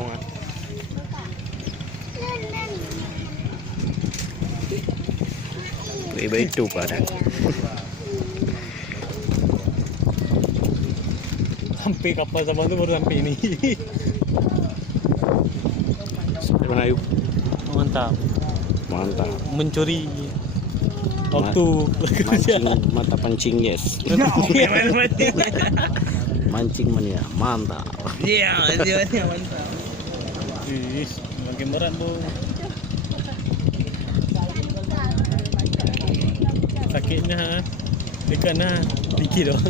dong ah. Iba itu pada. Sampai kapal Sabang tu baru sampai ini. Gimana Ayub? Mantap. Mantap. Mencuri waktu Mancing mata pancing yes. Mancing mania mantap. Iya, mantap. Makin berat bu. Sakitnya dekat nah dikit doh.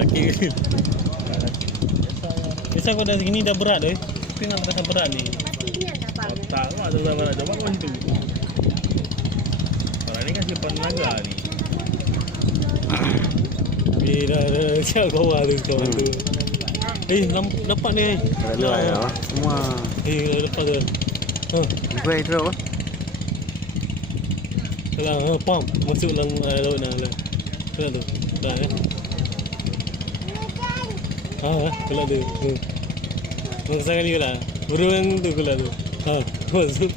Sakit. Biasa kau dah segini dah berat deh. Tapi nak terasa berat ni. Tak lah, terasa berat. Coba kau situ. Kalau ni kan simpan tenaga ni. Dah cak kau tu kawan tu. Dapat ni. Ada ya. Semua. Dah dapat tu. Gue itu apa? Kalau pam masuk dalam laut nak lah. Keluar tu. Keluar eh. Keluar tu. Mangsa kali keluar. Burung tu keluar tu. Masuk.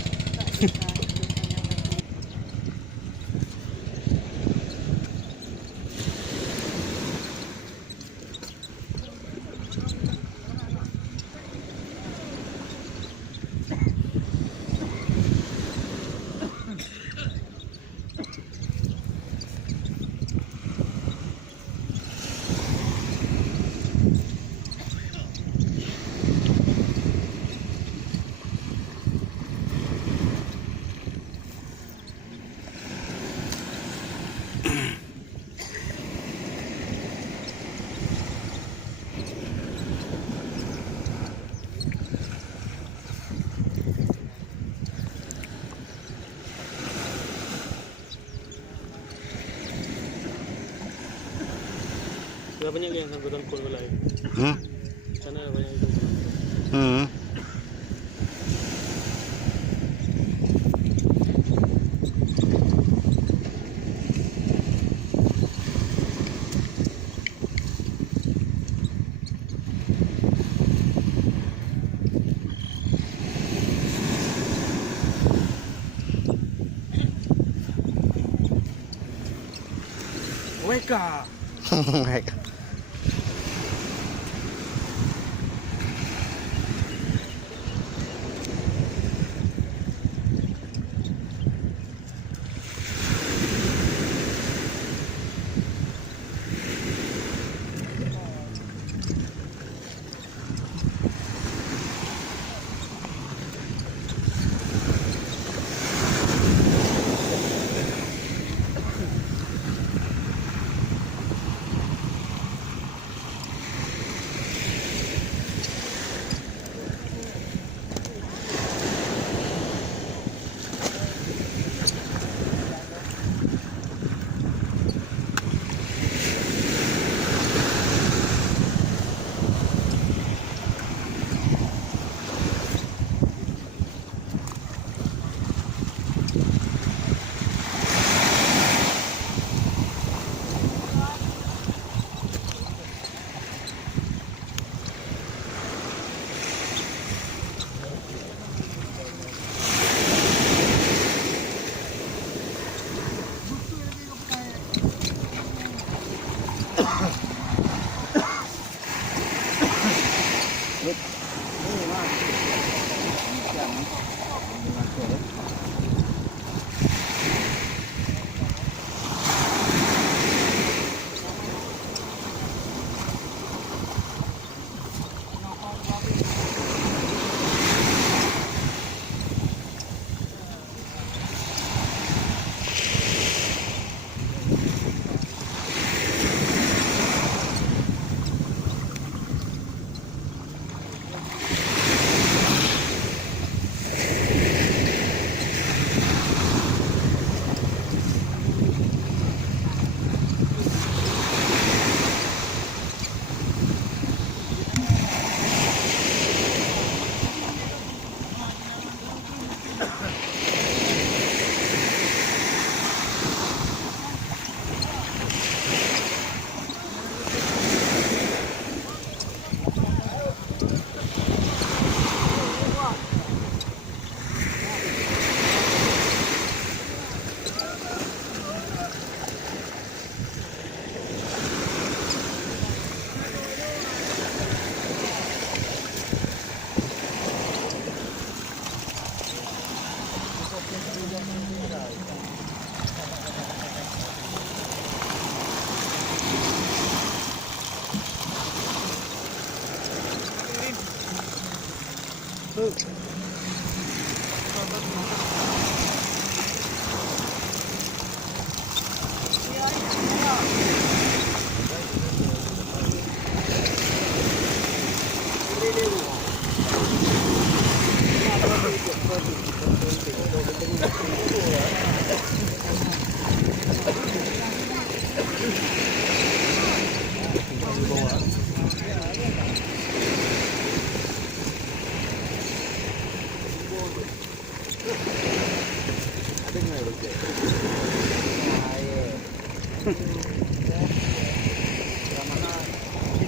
Dah banyak yang sampai tengkul pula. Sana banyak itu. Weka. Sini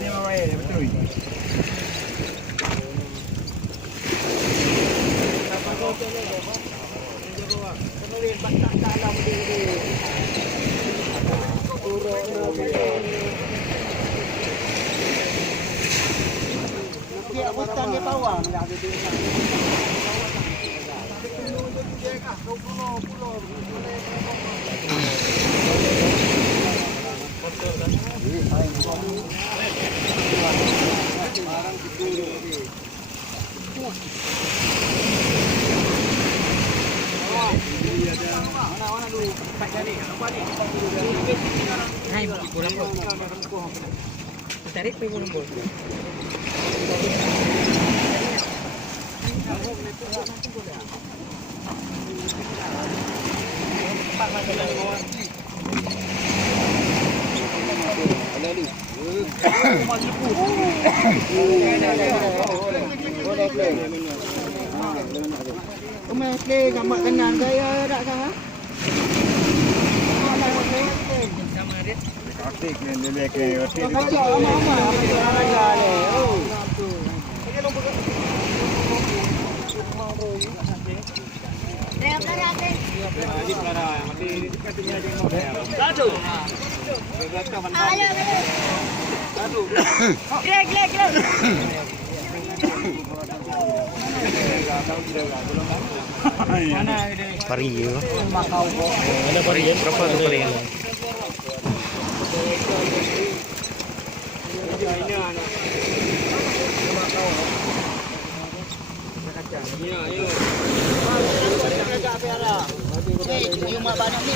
mah betul. Dia hutan dia bawah nak ada dia. Mana dulu? Pak jadi apa ni? Hai, kurang pun. Tarik pergi pun. Umai play gambar kanan gaya tak sah? Sama dia. Aktif ni dia ke aktif. Kacau mama raja le. Oh. Pari ya. Ada pari ya? Berapa tu pari? Yung mga banang ni